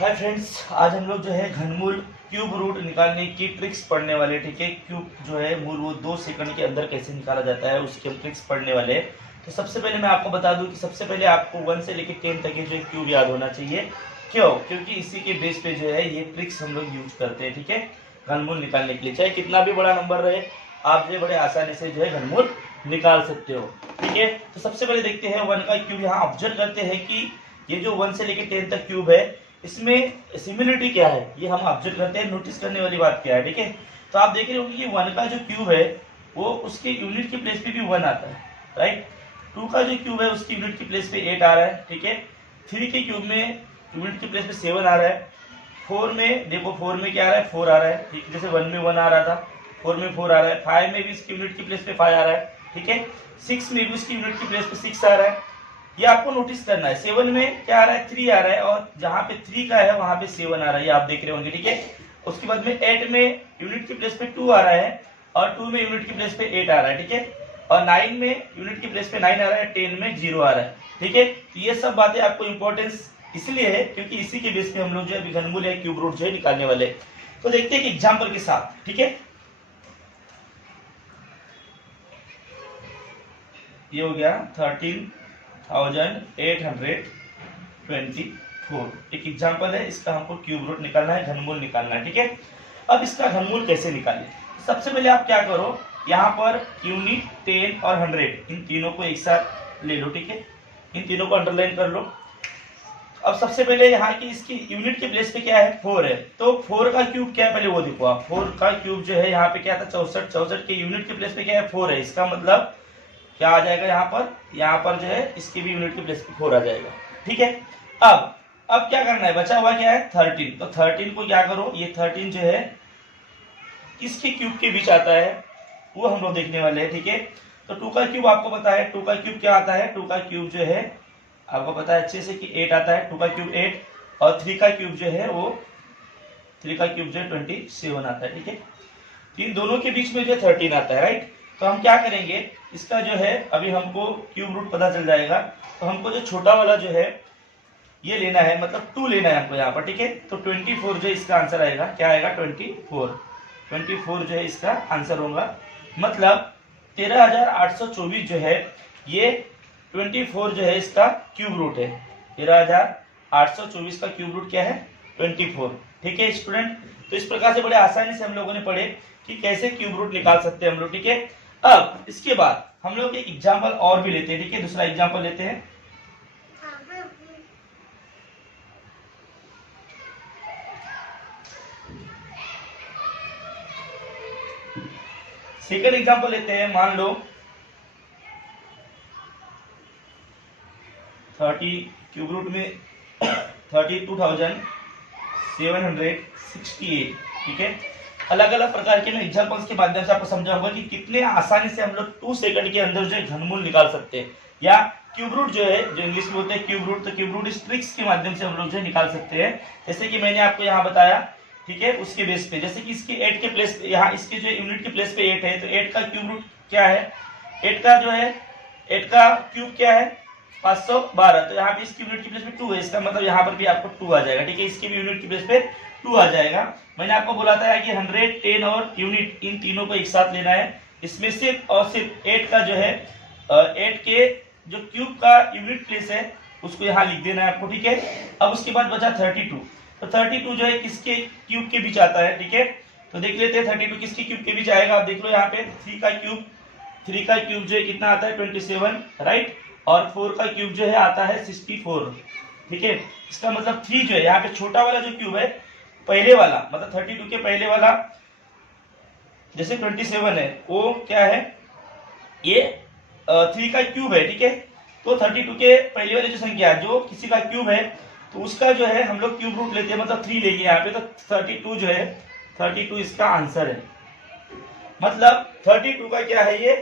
Hi friends, आज हम लोग जो है घनमूल क्यूब रूट निकालने की ट्रिक्स पढ़ने वाले। ठीक है, क्यूब जो है मूल वो 2 सेकंड के अंदर कैसे निकाला जाता है उसकी हम ट्रिक्स पढ़ने वाले हैं। तो सबसे पहले मैं आपको बता दूं कि सबसे पहले आपको 1 से लेकर 10 तक के जो है क्यूब याद होना चाहिए। क्यों? क्योंकि इसी के बेस पे जो है ये ट्रिक्स हम लोग यूज करते हैं। ठीक है, घनमूल निकालने के लिए चाहे कितना भी बड़ा नंबर रहे, आप जो है बड़े आसानी से जो है घनमूल निकाल सकते हो। ठीक है, तो सबसे पहले देखते हैं 1 का क्यूब। यहाँ ऑब्जर्व करते हैं कि ये जो 1 से लेकर 10 तक क्यूब है इसमें सिमिलरिटी क्या है, ये हम ऑब्जर्व करते हैं। नोटिस करने वाली बात क्या है, ठीक है। तो आप देख रहे होंगे कि 1 का जो क्यूब है वो उसके यूनिट की प्लेस पे भी 1 आता है, राइट। 2 का जो क्यूब है उसकी यूनिट की प्लेस पे 8 आ रहा है, ठीक है। 3 के क्यूब में यूनिट की प्लेस पे 7 आ रहा है। 4 में देखो, 4 में क्या आ रहा है, 4 आ रहा है, ठीक। जैसे 1 में 1 आ रहा था, 4 में 4 आ रहा है। 5 में भी इसकी यूनिट की प्लेस पे 5 आ रहा है, ठीक है। 6 में भी उसकी यूनिट की प्लेस पे 6 आ रहा है। ये आपको नोटिस करना है। 7 में क्या आ रहा है, 3 आ रहा है, और जहां पे 3 का है वहां पे 7 आ रहा है, ये आप देख रहे होंगे, ठीक है। उसके बाद में 8 में यूनिट की प्लेस पे 2 आ रहा है, और 2 में यूनिट की प्लेस पे 8 आ रहा है, ठीक है। और 9 में यूनिट की प्लेस पे 9 आ रहा है, 10 में 0 आ रहा है, ठीक है। तो ये सब बातें आपको इंपॉर्टेंस इसलिए है क्योंकि इसी के बेस पे हम लोग जो है घनमूल या क्यूब रूट जो है निकालने वाले। तो देखते हैं कि एग्जाम्पल के साथ, ठीक है। ये हो गया 13,824। एक एग्जाम्पल है, इसका हमको क्यूब रूट निकालना है, घनमूल निकालना है, ठीक है। अब इसका घनमूल कैसे निकालें? सबसे पहले आप क्या करो, यहाँ पर यूनिट, 10 और 100 इन तीनों को एक साथ ले लो, ठीक है। इन तीनों को अंडरलाइन कर लो। अब सबसे पहले यहाँ की इसकी यूनिट के प्लेस पे क्या है, 4 है, तो 4 का क्यूब क्या है पहले वो देखो आप। 4 का क्यूब जो है यहाँ पे क्या था, 64। 64 के यूनिट के प्लेस पे क्या है, 4 है। इसका मतलब क्या आ जाएगा, यहाँ पर जो है इसकी भी यूनिट के प्लेस पे 4 आ जाएगा, ठीक है। अब क्या करना है, बचा हुआ क्या है, 13। तो 13 को क्या करो, ये 13 जो है किसके क्यूब के बीच आता है वो हम लोग देखने वाले हैं, ठीक है। तो 2 का क्यूब आपको पता है, 2 का क्यूब क्या आता है, 2 का क्यूब जो है आपको पता है अच्छे से कि 8 आता है। 2 का क्यूब 8, और 3 का क्यूब जो है वो 3 का क्यूब जो है 27 आता है, ठीक है। तो इन दोनों के बीच में जो 13 आता है, राइट। तो हम क्या करेंगे, इसका जो है अभी हमको क्यूब रूट पता चल जाएगा। तो हमको जो छोटा वाला जो है ये लेना है, मतलब 2 लेना है हमको यहाँ पर, ठीक है। तो 24 जो इसका आंसर आएगा, क्या आएगा, 24 जो है इसका आंसर होगा। मतलब 13,824 जो है ये 24 जो है इसका क्यूब रूट है। 13,824 का क्यूब रूट क्या है, 24, ठीक है स्टूडेंट। तो इस प्रकार से बड़े आसानी से हम लोगों ने पढ़े कि कैसे क्यूब रूट निकाल सकते हैं हम लोग, ठीक है। अब इसके बाद हम लोग एक एग्जाम्पल और भी लेते हैं, ठीक है। दूसरा एग्जाम्पल लेते हैं। सेकंड एग्जाम्पल लेते हैं। मान लो 30 क्यूब रूट में 32,768, ठीक है। अलग अलग प्रकार के मैं एग्जांपल्स के माध्यम से आपको समझाऊंगा कि कितने आसानी से हम लोग 2 सेकंड के अंदर जो है घनमूल निकाल सकते हैं, या क्यूब रूट जो है, जो इंग्लिश में होता है क्यूब रूट, तो क्यूब रूट इस ट्रिक्स के माध्यम से हम लोग जो है निकाल सकते हैं। जैसे कि मैंने आपको यहाँ बताया, ठीक है, उसके बेस पे। जैसे कि इसके 8 के प्लेस पे, यहाँ इसके जो यूनिट के प्लेस पे 8 है, तो 8 का क्यूब रूट क्या है, 8 का जो है 8 का क्यूब क्या है, 512। तो यहाँ पे इसकी यूनिट की प्लेस पे 2 है, इसका मतलब यहाँ पर भी आपको 2 आ जाएगा, ठीक है। इसकी भी यूनिट की प्लेस पे 2 आ जाएगा। मैंने आपको बोला था कि 100, 10 और यूनिट इन तीनों को एक साथ लेना है। इसमें सिर्फ और सिर्फ 8 का जो है 8 के जो क्यूब का यूनिट प्लेस है उसको यहाँ लिख देना है आपको, ठीक है। अब उसके बाद बचा 32। तो 32 जो है किसके क्यूब के बीच आता है, ठीक है। तो देख लेते हैं 32 किसके क्यूब के बीच आएगा। आप देख लो यहाँ पे 3 का क्यूब जो है कितना आता है, 27, राइट। और 4 का क्यूब जो है आता है 64, ठीक है। इसका मतलब 3 जो है यहाँ पे छोटा वाला जो क्यूब है, पहले वाला मतलब 32 के पहले वाला, जैसे 27 है वो क्या है, ये 3 का क्यूब है, ठीक है। तो 32 के पहले वाली जो संख्या जो किसी का क्यूब है तो उसका जो है हम लोग क्यूब रूट लेते हैं, मतलब 3 लेंगे यहाँ पे। तो 32 जो है 32 इसका आंसर है। मतलब 32 का क्या है, ये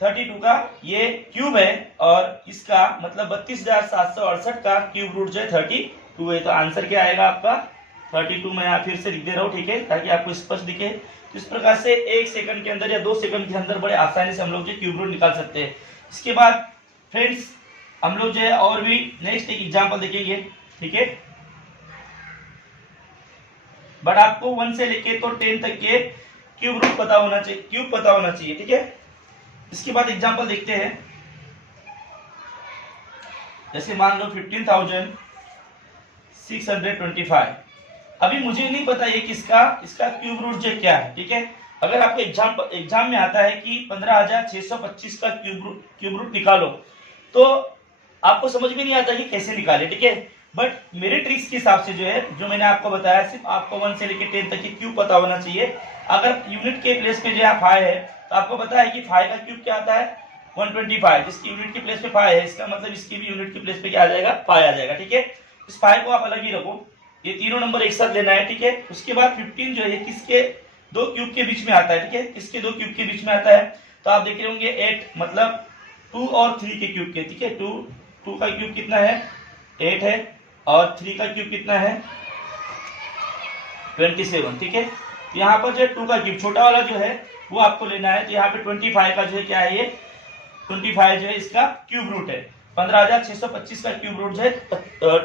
32 का ये क्यूब है, और इसका मतलब 32,768 का क्यूब रूट जो है 32 है। तो आंसर क्या आएगा आपका, 32। मैं यहाँ फिर से लिख दे रहा हूँ, ठीक है, ताकि आपको स्पष्ट दिखे। तो इस प्रकार से 1 सेकंड के अंदर या 2 सेकंड के अंदर बड़े आसानी से हम लोग जो क्यूब रूट निकाल सकते हैं। इसके बाद फ्रेंड्स हम लोग जो है और भी नेक्स्ट एक एग्जाम्पल देखेंगे, ठीक है। बट आपको 1 से लेके तो 10 तक के क्यूब रूट पता होना चाहिए, क्यूब पता होना चाहिए, ठीक है। इसके बाद एग्जांपल देखते हैं। जैसे मान लो 15,625। अभी मुझे नहीं पता ये किसका, इसका क्यूब रूट जो क्या है, ठीक है। अगर आपको एग्जाम में आता है कि 15,625 का क्यूब रूट निकालो, तो आपको समझ में नहीं आता कि कैसे निकाले, ठीक है। बट मेरे ट्रिक्स के हिसाब से जो है, जो मैंने आपको बताया, सिर्फ आपको 1 से लेकर 10 तक की क्यूब पता होना चाहिए। अगर यूनिट के प्लेस पे जो है 5 है, तो आपको पता है कि 5 का क्यूब क्या आता है 125, जिसकी यूनिट के प्लेस पे 5 है, इसका मतलब इसकी भी यूनिट के प्लेस पे क्या आ जाएगा 5 आ जाएगा, ठीक है। इस 5 को आप अलग ही रखो, ये तीनों नंबर एक साथ लेना है, ठीक है। उसके बाद 15 जो है किसके 2 क्यूब के बीच में आता है, ठीक है, किसके 2 क्यूब के बीच में आता है, तो आप देख रहे होंगे 8 मतलब 2 और 3 के क्यूब के, ठीक है। 2 का क्यूब कितना है 8 है, और 3 का क्यूब कितना है 27, ठीक है। यहाँ पर जो 2 का क्यूब छोटा वाला जो है वो आपको लेना है, तो यहाँ पे 25 का जो है क्या है, ये 25 जो है इसका क्यूब रूट है। 15,625 का क्यूब रूट जो है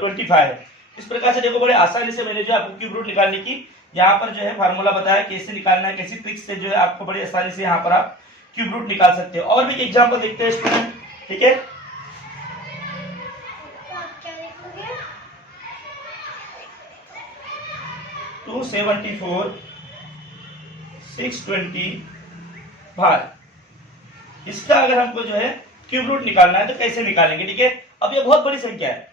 25 है। इस प्रकार से देखो बड़े आसानी से मैंने जो आपको क्यूब रूट निकालने की यहाँ पर जो है फार्मूला बताया, कैसे निकालना है, कैसी ट्रिक्स से जो है आपको बड़ी आसानी से यहाँ पर आप क्यूब रूट निकाल सकते हो। और भी एग्जाम्पल देखते हैं स्टूडेंट, ठीक है। 274 625, इसका अगर हमको जो है क्यूब रूट निकालना है तो कैसे निकालेंगे, ठीक है। अब ये बहुत बड़ी संख्या है,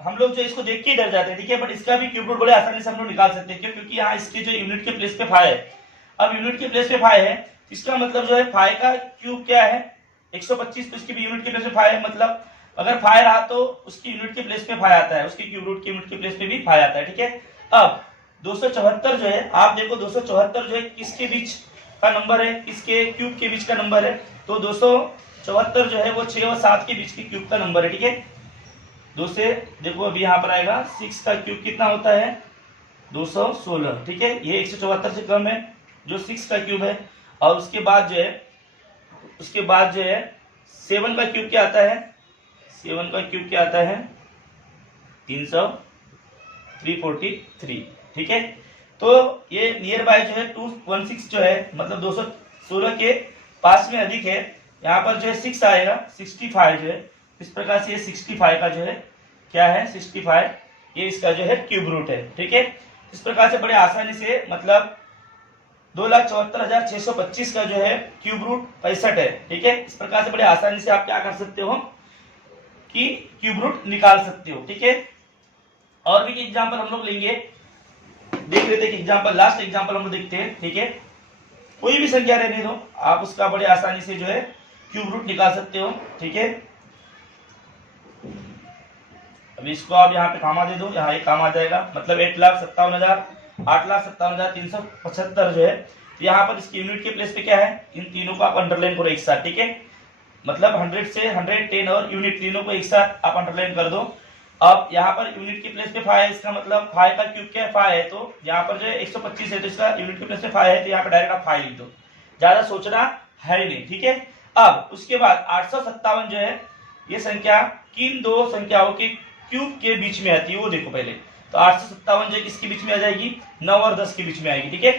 हम लोग जो इसको देख के डर जाते हैं, ठीक है, बट इसका भी क्यूब रूट बड़े आसानी से हम लोग निकाल सकते हैं। क्यों? क्योंकि यहाँ इसके जो यूनिट के प्लेस पे 5 है। अब यूनिट के प्लेस पे 5 है, इसका मतलब जो है 5 का क्यूब क्या है 125, तो इसकी भी यूनिट के प्लेस पे 5 है, मतलब अगर 5 रहा तो उसकी यूनिट के प्लेस पे 5 आता है, उसके क्यूब रूट की यूनिट के प्लेस पे भी 5 आता है, ठीक है। अब 274 जो है, आप देखो 274 जो है किसके बीच का नंबर है, किसके क्यूब के बीच का नंबर है, तो 274 जो है वो 6 और 7 के बीच के क्यूब का नंबर है, ठीक है। 2 से देखो अभी यहाँ पर आएगा 6 का क्यूब कितना होता है 216, ठीक है। ये 174 से कम है जो 6 का क्यूब है। और उसके बाद जो है 7 का क्यूब क्या आता है, 7 का क्यूब क्या आता है 343, ठीक है। तो ये नियर बाय जो है 216 जो है मतलब 216 के पास में अधिक है, यहाँ पर जो है 6 आएगा 65 जो है, इस प्रकार से ये 65 का जो है क्या है 65, ये इसका जो है क्यूब रूट है, ठीक है। इस प्रकार से बड़े आसानी से मतलब 2,74,625 का जो है क्यूब रूट 65 है, ठीक है। इस प्रकार से बड़े आसानी से आप क्या कर सकते हो कि क्यूब रूट निकाल सकते हो, ठीक है। और भी एग्जाम्पल हम लोग लेंगे, देख लेते हैं एग्जाम्पल, लास्ट एग्जाम्पल हम लोग देखते हैं, ठीक है। कोई भी संख्या रहने दो, आप उसका बड़े आसानी से जो है क्यूब रूट निकाल सकते हो, ठीक है। अभी इसको आप यहाँ पे कामा दे दो, यहाँ एक काम आ जाएगा, मतलब 8,57,375 जो है, यहाँ पर इसकी यूनिट के प्लेस पे क्या है, इन तीनों को आप अंडरलाइन करो एक साथ, ठीक है। मतलब 100 से 110 और यूनिट तीनों को एक साथ आप अंडरलाइन कर दो। अब यहाँ पर यूनिट के प्लेस पे 5 है, इसका मतलब 5 का क्यूब क्या है 5 है, तो यहाँ पर जो है 125 है, तो इसका यूनिट के प्लेस पे 5 है, तो यहाँ पर डायरेक्ट आप 5 लिख दो, ज्यादा सोचना है नहीं, ठीक है। अब उसके बाद 857 जो है, ये संख्या किन दो संख्याओं के क्यूब के बीच में आती है वो देखो पहले। तो 857 जो है किसके बीच में आ जाएगी 9 और 10 के बीच में आएगी, ठीक है।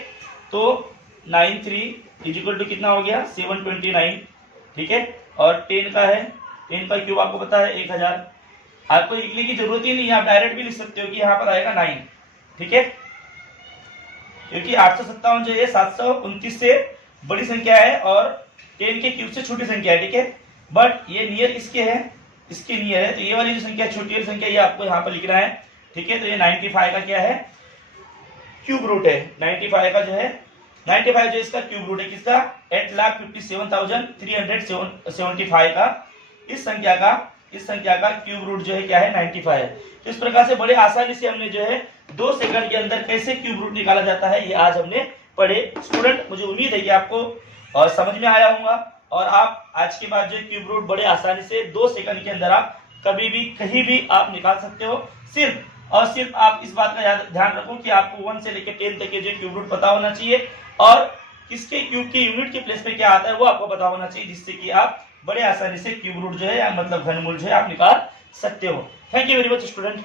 तो 93 इक्वल टू कितना हो गया 729, ठीक है। और 10 का है, 10 का क्यूब आपको पता है 1000, आपको लिखने की जरूरत ही नहीं है, आप डायरेक्ट भी लिख सकते हो कि यहाँ पर आएगा 9, ठीक है। क्योंकि 857 जो है 729 से बड़ी संख्या है और 10 के क्यूब से छोटी संख्या है, ठीक है। बट ये नियर इसके है, इसके नियर है, तो ये वाली जो संख्या छोटी वाली संख्या ये आपको यहाँ पर लिखना है, ठीक है। तो ये 95 का क्या है क्यूब रूट है, 95 का जो है 95 जो इसका क्यूब रूट है किसका 8,57,375 का, इस संख्या का क्यूब रूट जो है क्या है 95 है। तो इस प्रकार से बड़े आसानी से हमने जो है 2 सेकंड के अंदर कैसे क्यूब रूट निकाला जाता है ये आज हमने पढ़े। स्टूडेंट मुझे उम्मीद है कि आपको समझ में आया होगा और आप आज के बाद जो क्यूब रूट बड़े आसानी से 2 सेकंड के अंदर आप कभी भी कहीं भी आप निकाल सकते हो। सिर्फ और सिर्फ आप इस बात का ध्यान रखो कि आपको 1 से लेकर 10 तक के जो क्यूब रूट पता होना चाहिए और किसके क्यूब के यूनिट के प्लेस पे क्या आता है वो आपको पता होना चाहिए, जिससे कि आप बड़े आसानी से क्यूब रूट जो है या मतलब घनमूल जो है आप निकाल सकते हो। Thank you very much student.